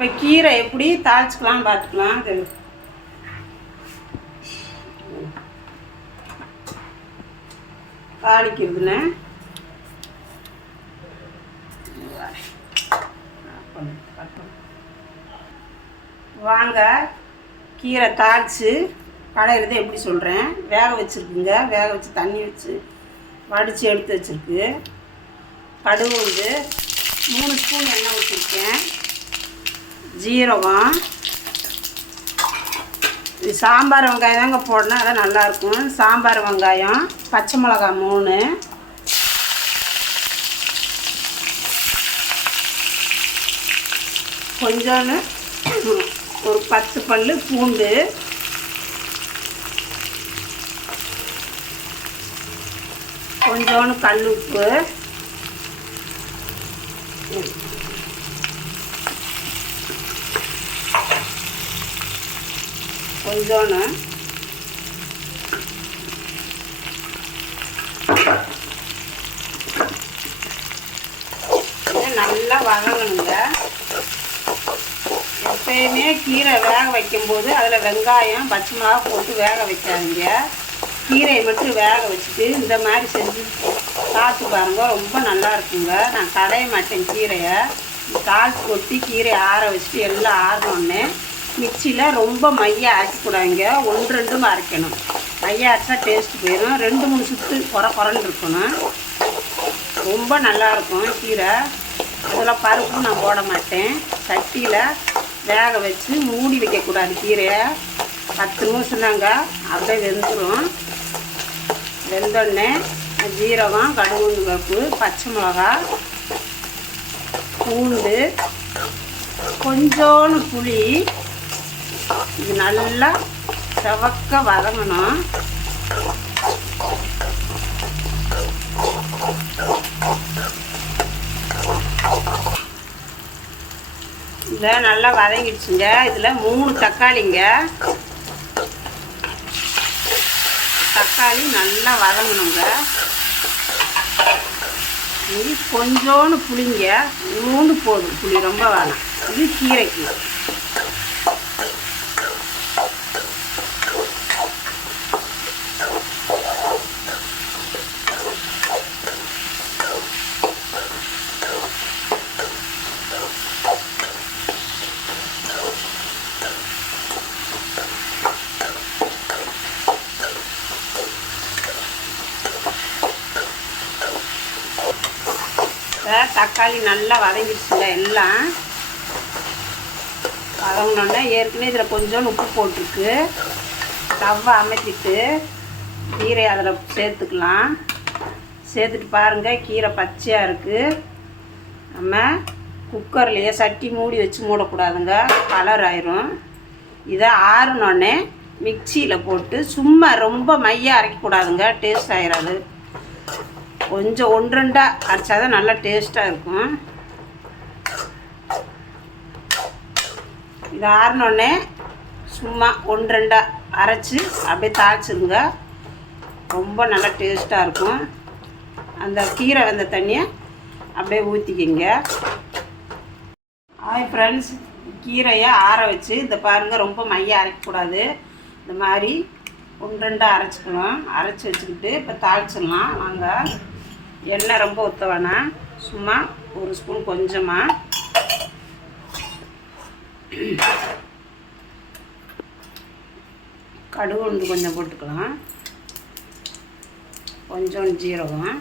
இப்போ கீரை எப்படி தாளிச்சுக்கலாம் பார்த்துக்கலாம். அது தாளிக்கிறதுன்னு வாங்க கீரை தாளித்து கடையிறது எப்படி சொல்கிறேன். வேக வச்சுருக்குங்க, வேக வச்சு தண்ணி வச்சு வடித்து எடுத்து வச்சுருக்கு. கடுகு வந்து 3 ஸ்பூன் எண்ணெய் ஊற்றிருக்கேன். ஜீரகம், இது சாம்பார் வெங்காயம் தாங்க போடணும், அதான் நல்லாயிருக்கும். சாம்பார் வெங்காயம், பச்சை மிளகாய் 3, கொஞ்சோன்னு ஒரு 10 பல்லு பூண்டு, கொஞ்சோன்னு கல் உப்பு, கொஞ்சோன்னு நல்லா வதங்கணுங்க. எப்பயுமே கீரை வேக வைக்கும்போது அதில் வெங்காயம் பச்சை மிளகாய் போட்டு வேக வைக்காதீங்க. கீரையை மட்டும் வேக வச்சுட்டு இந்த மாதிரி செஞ்சு சாப்பிட்டு பாருங்க, ரொம்ப நல்லா இருக்குங்க. நான் கடைய மாட்டேன் கீரையை. தாளித்து கொட்டி கீரையை ஆற வச்சுட்டு எல்லாம் ஆறினோடனே மிக்சியில் ரொம்ப மைய அரைக்கக்கூடாதுங்க, 1-2 அரைக்கணும். மைய அரைச்சா டேஸ்ட்டு போயிடும். 2-3 சுற்று குறன்னு இருக்கணும். ரொம்ப நல்லாயிருக்கும் கீரை. அதில் பருப்பு நான் போட மாட்டேன். சட்டியில் வேக வச்சு மூடி வைக்கக்கூடாது கீரையை. 10 நிமிஷம் தாங்க, அப்படியே வெந்துடும். வெந்தோடனே ஜீரகம், கடுகு, பருப்பு, பச்சை மிளகாய், பூண்டு, கொஞ்சோன்னு புளி, இது நல்லா செவக்க வதங்கணும். இதை நல்லா வதங்கிடுச்சுங்க. இதில் 3 தக்காளிங்க. தக்காளி நல்லா வதங்கணுங்க. இது கொஞ்சோன்னு புளிங்க, நூண்டு போதும், புளி ரொம்ப வேணாம். இது கீரைக்கு. தக்காளி நல்லா வதங்கிடுச்சுங்க. எல்லாம் வதங்கினோடனே ஏற்கனவே இதில் கொஞ்சோண்டு உப்பு போட்டிருக்கு. ஸ்டவ்வை அமர்த்திட்டு கீரை அதில் சேர்த்துக்கலாம். சேர்த்துட்டு பாருங்கள், கீரை பச்சையாக இருக்குது. நம்ம குக்கர்லேயே சட்டி மூடி வச்சு மூடக்கூடாதுங்க, கலர் ஆயிரும். இதை ஆறினோடனே மிக்சியில் போட்டு சும்மா ரொம்ப மையாக அரைக்கக்கூடாதுங்க, டேஸ்ட் ஆயிடாது. கொஞ்சம் 1-2 அரைச்சாதான் நல்லா டேஸ்ட்டாக இருக்கும். இது ஆறினோடனே சும்மா 1-2 அரைச்சி அப்படியே தாளிச்சிருங்க, ரொம்ப நல்லா டேஸ்ட்டாக இருக்கும். அந்த கீரை வெந்த தண்ணியை அப்படியே ஊற்றிக்கிங்க. ஹாய் ஃப்ரெண்ட்ஸ், கீரையை ஆற வச்சு இந்த பாருங்கள், ரொம்ப மையாக அரைக்கக்கூடாது. இந்த மாதிரி 1-2 அரைச்சிக்கணும். அரைச்சி வச்சுக்கிட்டு இப்போ தாளிச்சிடலாம். வாங்க. எண்ணெய் ரொம்ப ஊற்ற வேணாம், சும்மா 1 ஸ்பூன் கொஞ்சமாக. கடுகு உண்டு கொஞ்சம் போட்டுக்கலாம். கொஞ்சம் ஜீரகம்,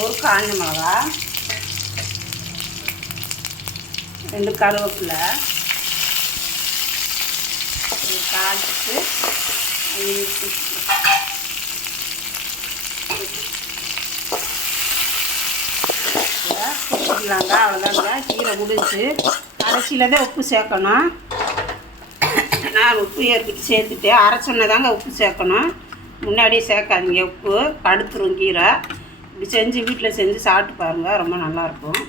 ஒரு காஞ்ச மிளகா, 2 கருவேப்பிலை, தாளிச்சு ஊற்றிக்கலாங்க. அவ்வளோதாங்க, கீரை முடிஞ்சு. கடைசியில் தான் உப்பு சேர்க்கணும். நான் உப்பு சேர்த்துட்டு அரைச்சோன்னதாங்க உப்பு சேர்க்கணும். முன்னாடியே சேர்க்காதீங்க, உப்பு கடுத்துரும் கீரை. இப்படி செஞ்சு வீட்டில் செஞ்சு சாப்பிட்டு பாருங்கள், ரொம்ப நல்லாயிருக்கும்.